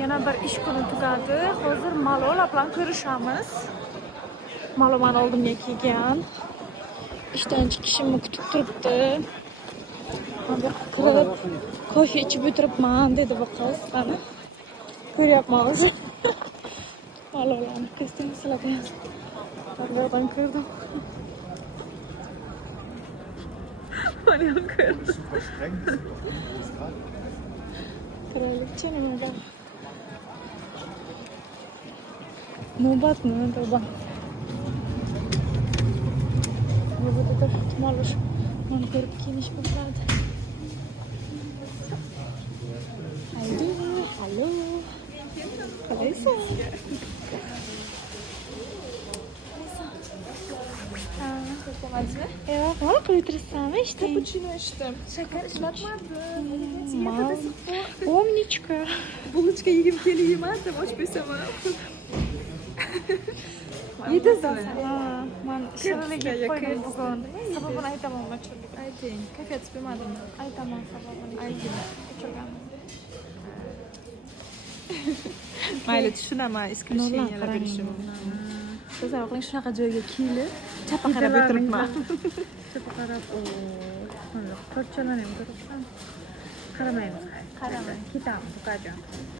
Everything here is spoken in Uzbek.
Yana bir ish kuni tugadi. Hozir Malola bilan ko'rishamiz. Malomani oldimga kelgan. İşten chiqishimni kutib turibdi. Hozir kirib, kofe ichib o'tiribman dedi bu qiz. Qani. Ko'ryapman o'zi. Malolani kostyumi silagan. Taqdirdan ko'rdim. Mana ham ko'rdim. Kralicha nimaga? Navbatmi to'ba. Bu yerda ehtimol meni ko'rib kiyinish boshladi. Hallo. Qalaysan? Evet, mana qilib o'tirsanmi işte? Cappuccino içtim. Şeker içmedim. Умничка. Булочка yiyeyim yemadim. Aç besama. Yedinsan. Men shirinlikka qo'ydim bugun. Sababini aytaman ochirlik. Ayting. Kafe ichmadim. Aytaman sababini. Ayting. O'chirgan. Mayli tushunaman. Исключениялар berishim mumkin. Tasavvur qiling, shunaqa joyga kelib, chapqa qarab o'tiribman. Chapqa qarab, mana parchalanib turibman. Qaramaymiz. Qaramang. Ketamiz, ukajon.